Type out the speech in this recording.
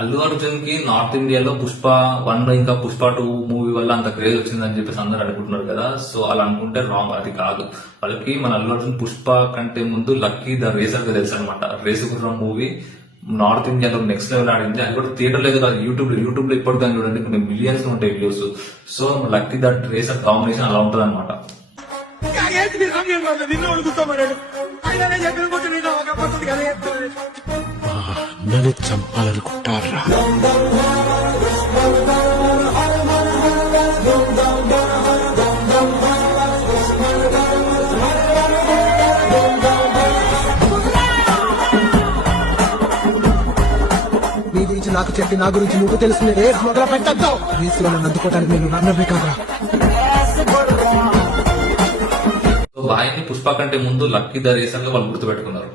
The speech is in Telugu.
అల్లు అర్జున్ కి నార్త్ ఇండియాలో పుష్ప 1 ఇంకా పుష్ప 2 మూవీ వల్ల అంత క్రేజ్ వచ్చిందని చెప్పేసి అందరూ అనుకుంటున్నారు కదా. సో అలా అనుకుంటే రాంగ్, అది కాదు. వాళ్ళకి మన అల్లు అర్జున్ పుష్ప కంటే ముందు లక్కీ ద రేసర్ గా తెలుసు అనమాట. రేసుగుర్రం మూవీ నార్త్ ఇండియాలో నెక్స్ట్ లెవెల్ ఆడింది. అది కూడా థియేటర్ లేదు కాదు, యూట్యూబ్ లో ఇప్పటికీ చూడండి కొన్ని మిలియన్స్ ఉంటాయి views. So lucky the racer combination అలా ఉంటది అనమాట. నన్ను చంపాలనుకుంటారా? నీ గురించి నాకు చెప్పి నా గురించి నువ్వు తెలుసుకునే రేస్ మొదలు పెట్టద్దు. రేసులో నన్ను అందుకోవటానికి నేను రన్నర్వే కాదా. సో బాయ్ని పుష్ప కంటే ముందు లక్కీ ద రేసర్ గా వాళ్ళు గుర్తుపెట్టుకున్నారు.